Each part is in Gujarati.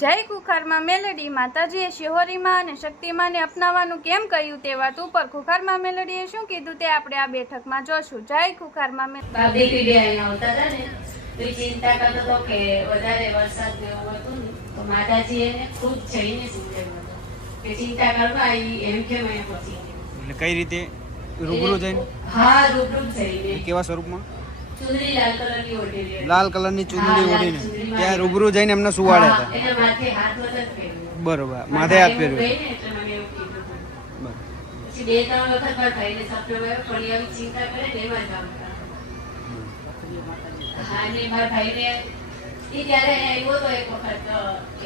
જય ખુખારમાં મેલડી માતાજીએ શિહોરીમાં અને શક્તિમાને અપનાવવાનું કેમ કહ્યું તે વાત ઉપર ખુખારમાં મેલડીએ શું કીધું તે આપણે આ બેઠકમાં જોશું. જય ખુખારમાં ચિંતા કરતો હતો કે વધારે વરસાદ ને એવું હતું ને તો માતાજી એને ખુદ જઈને સમજાવ્યો હતો કે ચિંતા કરવા એમ કે મેં પહોંચી એટલે કઈ રીતે રૂબરૂ જઈને? હા, રૂબરૂ જઈને. કેવા સ્વરૂપમાં? ચુંદડી લાલ કલરની ઓઢેલી, લાલ કલરની ચુંદડી ઓઢીને ત્યાં રૂબરૂ જઈને એમને સુવાડ્યા હતા. એના માથે હાથ વખત પહેર્યો. બરોબર, માથે હાથ પહેર્યો. એટલે મને એવું કીધું હતું. પછી 2-3 વખત મારા ભાઈને સપનો આવ્યો પણ એવી ચિંતા કરે ને એમાં જ આવતા. હા, અને મારા ભાઈને એ ત્યારે આવ્યો હતો એક વખત,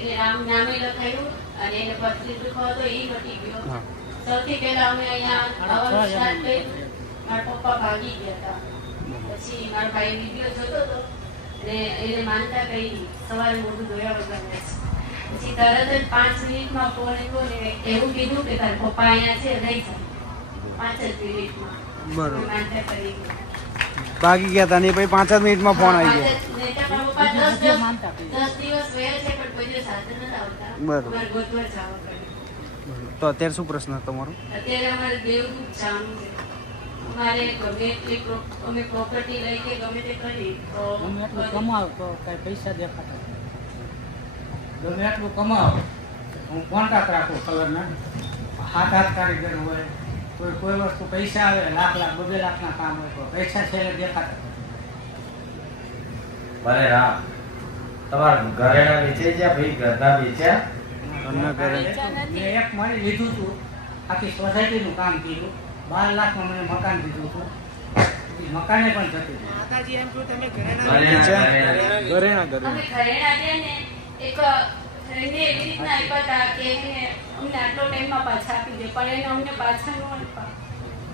એને રામ નામે લખાયું અને એને પથરી દુખો હતો એ મટી ગયો. સૌથી પહેલા અમે અહીંયા આવવાનું સ્ટાર્ટ કર્યું, મારા પપ્પા ભાગી ગયા હતા. પછી મારા ભાઈ વિડીયો જોતો હતો અને એને માનતા કરી સવારે મોઢું ધોયા વગર. પછી તરત જ 5 મિનિટમાં ફોન આવ્યો ને એવું કીધું કે તારા પપ્પા અહીંયા છે, રહી જાય 5 જ મિનિટમાં. બરોબર, માનતા કરી ભાગી ગયા હતા ને પછી 5 જ મિનિટમાં ફોન આવી ગયો. 10 દિવસ વયા છે પણ કોઈ દિવસ હાજર નથી આવતા. બરોબર. અમારે ગોતવા જવા પડે. તો અત્યારે શું પ્રશ્ન તમારો? અત્યારે અમારે દેવદૂત જવાનું છે. અમારે ગમે એટલી અમે પ્રોપર્ટી લઈ કે ગમે તે કરી તો ગમે એટલું કમાવ તો કઈ પૈસા દેખાતા ગમે એટલું કમાવ હું કોન્ટ્રાક્ટ રાખું કલરના હાથ કારીગર હોય કોઈ વસ્તુ પૈસા આવે લાખ 2 લાખના કામ હોય તો પૈસા છે દેખાતા. ભલે રામ તમારા ઘરેણા વેચે છે ભાઈ? ઘરના વેચ્યા? ઘરના ઘરે મેં એક મારી લીધું હતું, આખી સોસાયટીનું કામ કર્યું, 12 લાખમાં મને મકાન દીધું હતું. મકાને પણ જતું ઘરેણા અમે ઘરેણા દે ને એક ફ્રેન્ડને એવી રીતના આપ્યા હતા કે એને અમને આટલો ટાઈમમાં પાછા આપી દે પણ એને અમને પાછા ન આપ્યા.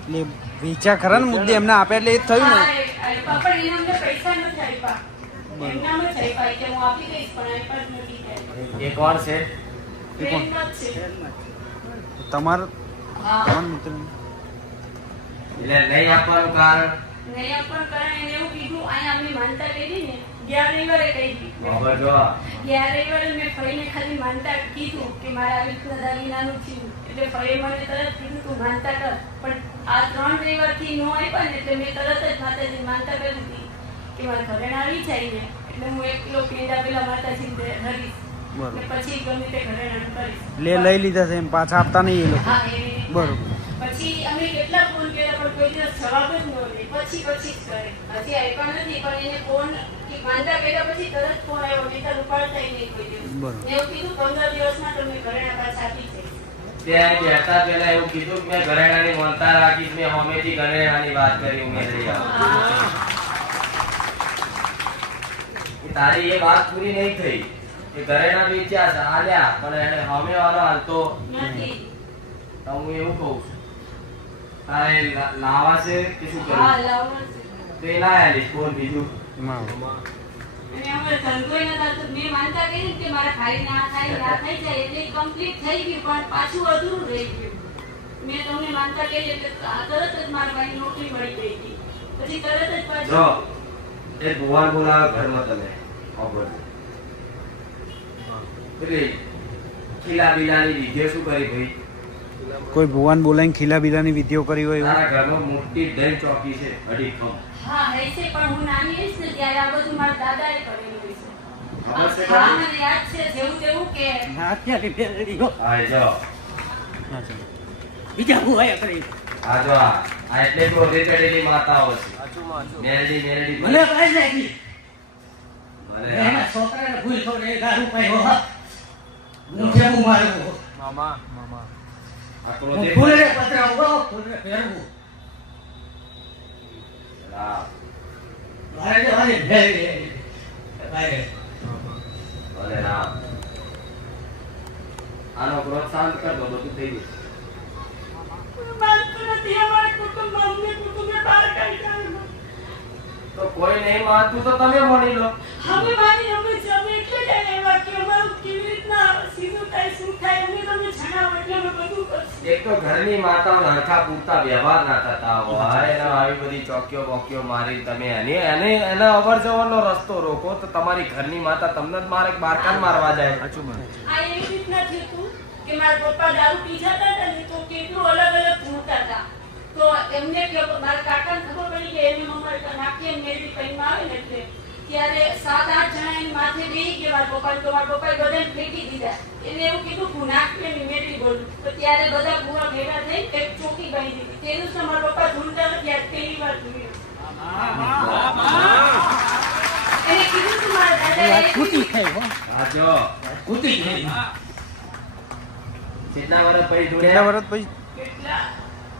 એટલે વેચા ખરા ને મુદ્દે એમને આપે એટલે એ જ થયું ને. હા, આપ્યા પણ એને અમને પૈસા નથી આપ્યા. એમનામ જ આપ્યા કે હું આપી દઈશ પણ આપ્યા જ નથી કાંઈ. એ કોણ છે? ફ્રેન્ડમાં જ છે. તમારા હા. મિત્ર એટલે નહીં આપવાનું કારણ? નહીં આપવાનું કારણ એને એવું કીધું અહીંયા અમે માનતા કરી ને ગયા રવિવારે કહી દીધી. ખબર જો ગયા રવિવારે મેં ફઈને ખાલી માનતા કીધું કે મારા આવી રીતના દાગીનાનું થયું એટલે ફઈએ મને તરત કીધું તું માનતા કર પણ આ 3 રવિવારથી નો આપ્યા ને એટલે મેં તરત જ માતાજી માનતા કરી દીધી કે મારા ઘરેણા આવી જાય ને એટલે હું 1 કિલો પેંડા પેલા માતાજીને ધરીશ બરોબર. પછી ગમે તે ઘરેણાનું કરીશ. લઈ લીધા છે એમ પાછા આપતા નહીં એ લોકો. હા, એવી રીતે. બરોબર. પછી અમે કેટલા ફોન કર્યા પણ કોઈ દિવસ જવાબ જ ન લે. પછી જ કરે. હજી આપ્યા નથી પણ એને ફોન માનતા કર્યા પછી તરત ફોન આવ્યો નહીં તો ઉપાડતા નહીં કોઈ દિવસ. બરોબર. એવું કીધું 15 દિવસમાં તમને ઘરેણા પાછા આપી જાય. ત્યાં બેઠા પેલા એવું કીધું કે મેં ઘરેણાની મોનતા રાખીશ, મેં હોમેથી ઘરેણાની વાત કરી ઉમેરી. તારી એ વાત પૂરી નહીં થઈ કે ઘરેણા વેચ્યા છે આલ્યા પણ એને હોમે વાળો હાલતો નથી. તો હું એવું કહું છું તારે લાવા છે કે શું હા, કરવું? લાવવાનું છે. તો એ લાયા લઈશ બોલ બીજું. હા. અને અમારે ધંધોય નતા તો મેં માનતા કરી કે મારા ભાઈને આ થાય આ થઈ જાય એટલે કમ્પ્લીટ થઈ ગયું પણ પાછું અધૂરું રહી ગયું. મેં તમને માનતા કરી એટલે તરત જ મારા ભાઈ નોકરી મળી ગઈ હતી. પછી તરત જ જો પાછું એ ભુવાન બોલાવે ઘરમાં તમે ખબર એટલે ખીલા બિલાની વિધિઓ શું કરી ભાઈ? કોઈ ભુવાન બોલાવીને ખીલા બીલાની વિધિઓ કરી હોય એવું? તારા ઘરમાં મોટી દહીં ચોકી છે અડીખમ. હા હશે પણ હું નાની હઈશ ને ત્યારે આ બધું મારા દાદાએ કરેલું હશે. ખબર છે હા, કાંઈ? મને યાદ છે જેવું તેવું કે અત્યારે બેલડી ગયો હા જો હા, ચાલો. બીજા હું આયા કરી આ જો આ એટલે તો રેતડેલી માતાઓ છે. મેરડી મેરડી મને કાઈ નાખી ભલે એના છોકરાને ભૂલ છોડે એ દારૂ પાયો હું જેવું માર્યો મામા આકરો હું દે ફૂલને પતરાવો ફૂલને ફેરવું રામ મારે જવાની ભેરી ભાઈ ભલે રામ આનો ક્રોધ શાંત કર દો બધું થઈ ગયું. માનતું નથી અમારા કુટુંબ અમને કુટુંબને બહાર કાઢી કાઢ્યું. તો કોઈ નહીં માનતું તો તમે માની લો. અમે માની અમે એટલે જ એવા કે અમારું કેવી રીતના સીધું થાય શું થાય અમને તમે જણાવો એટલે અમે બધું કરશું. એક તો ઘરની માતાઓને હરખા પૂરતા વ્યવહાર ના થતા હોય અને આવી બધી ચોકીઓ બોકીઓ મારી તમે એના અવર જવરનો રસ્તો રોકો તો તમારી ઘરની માતા તમને જ મારે બારકાન મારવા જાય. આ એવી રીતના થયું હતું કે મારા પપ્પા દારૂ પી જતા હતા ને તો કેટલું અલગ અલગ ભૂલતા હતા. તો એમને કે મારા કાકાને ખબર પડી કે એની મમ્મી નાખી એમ મેળવી કઈમાં આવે ને એટલે ત્યારે 7-8 જણા એની માથે બેસી ગયા મારા પપ્પાએ બધાને ફેંકી દીધા. એને એવું કીધું હું નાખી એની મેળવી બોલું. તો ત્યારે બધા ભૂવા ભેગા થઈ એક ચોકી બાંધી દીધી. તે દિવસે મારા પપ્પા ઝૂલતા હતા ત્યારે પહેલી વાર જોયું. એને કીધું તું મારા દાદાએ ખૂટી થઈ હો હા જો ખૂટી થઈ કેટલા વર્ષ પછી કેટલા જોડ્યા? વર્ષ પછી કેટલા?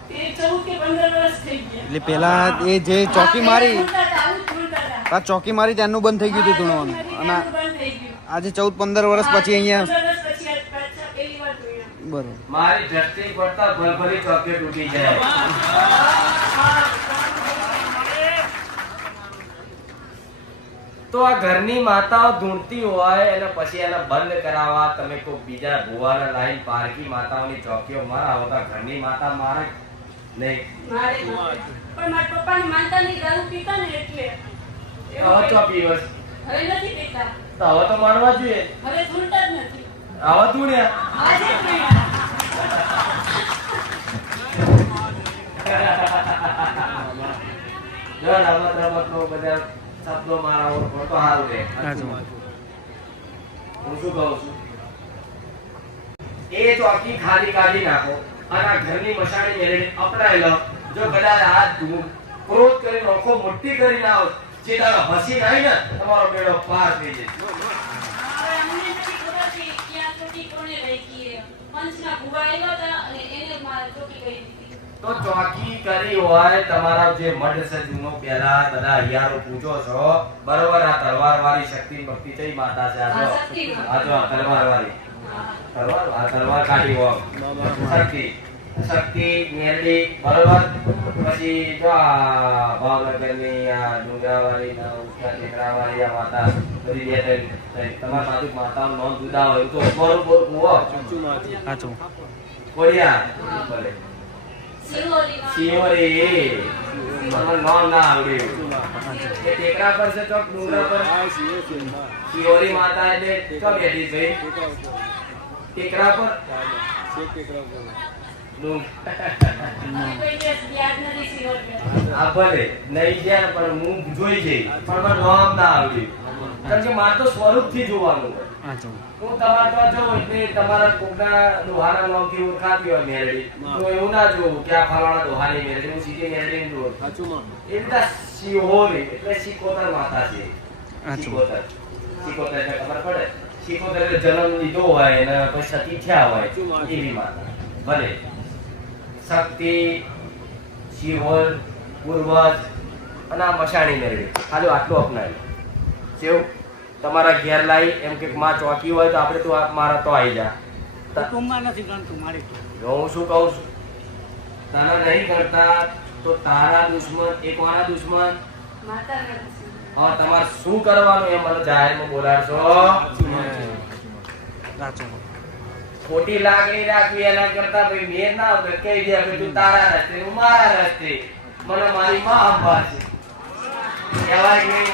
તે 14 કે 15 વર્ષ થઈ ગયા. એટલે પેલા એ જે ચોકી મારી ભૂલતા હતા, આવું જ ભૂલતા હતા. આ ચોકી મારી ત્યાંનું બંધ થઈ ગયું હતું ધૂણવાનું અને આજે 14-15 વર્ષ પછી અહીંયા બરોબર. મારી દ્રષ્ટિ પડતા ભરભરી ચોકે તૂટી જાય. તો આ ઘરની માતાઓ ધૂણતી હોય અને પછી એને બંધ કરાવવા તમે કોઈ બીજા ભુવાના લાઈન પારકી માતાઓની ચોકીઓ મરાવો તો ઘરની માતા મારે નહીં. પણ મારા પપ્પાને માનતા નહીં, દારૂ પીતા ને એટલે હવે તો પીવસ હવે નથી પીતા, તો હવે તો માનવા જોઈએ. હવે ધૂળતા જ નથી. હવે ધૂણ્યા આજે જ પીયા. જો રમતનો બધા શબ્દો મારા ઓળખો તો સારું રહે. હું શું કહું છું એ ચોકી ખાલી કાઢી નાખો અને આ ઘરની મસાણી મેળવીને અપનાવી લો. જો કદાચ આ ક્રોધ કરીને આંખો મોટી કરીને આવો સીધા હસી નાઈ ને તમારો બેડો પાર થઈ જશે. હવે અમને નથી ખબર કે ક્યાં ચોકી કોને રાખી છે. પંચના ભૂવા આવ્યા હતા અને એને મારે ચોકી કરી દીધી. તો ચોકી કરી હોય તમારા જે મઢ છે જૂનો પેલા બધા હૈયારો પૂછો છો બરોબર. આ તલવાર વાળી શક્તિ ભક્તિ કઈ માતા છે? આ જો આ જો તલવાર વાળી તલવાર કાઢી હોય શક્તિ શક્તિ મેરડી બરોબર. પછી જો આ ભાવનગરની આ ડુંગરાવાળી ના ઉચકા ટેકરાવાળી આ માતા બધી બે ત્રણ તમારા બાજુ માતાનું નામ જુદા હોય તો બરોબર કુવો સાચું. કોડિયા ભલે સિંહોરીમાં. શિવરી મને નામ ના આવડ્યું. એ ટેકરા પર છે ચોક ડુંગરા પર શિવરી માતા એટલે ચોક બેઠી છે ટેકરા પર મને કોઈ દિવસ યાદ નથી સિંહોરી. આ ભલે નહીં જાય પણ હું જોઈ જઈ પણ મને નામ ના આવડ્યું. કારણ કે મારે તો સ્વરૂપ થી જોવાનું હોય. સાચું. હું તમારા ત્યાં જાઉં એટલે તમારા કોકના દોહાના નામથી ઓળખાતી હોય મેરડી તો એવું ના જોવું કે આ ફલાણા દોહાની મેરડી હું સીધી મેરડી જોઉં. એ બધા શિહોરી એટલે શિકોતર માતા છે. શિકોતર શિકોતર એટલે ખબર પડે. શિકોતર એટલે જન્મ લીધો હોય અને કોઈ સતી થયા હોય એવી માતા. ભલે શક્તિ શિહોર પૂર્વજ અને આ મશાણી મેરડી ખાલી આટલું અપનાવી કેવું તમારા ઘેર લાવી એમ કે માં ચોકી હોય તો આપણે તો મારા તો આવી જા. કુટુંબમાં નથી ગણતું મારી જો હું શું કહું છું તને નહીં કરતા તો તારા દુશ્મન એ કોના દુશ્મન? માતાના દુશ્મન. હા તમારે શું કરવાનું એ મને જાહેરમાં બોલાડશો. સાચું. ખોટી લાગણી રાખવી એના કરતા ભાઈ મેં ના આવે કહી દે કે તું તારા રસ્તે હું મારા રસ્તે મને મારી માં અંબા છે કહેવાય નહીં.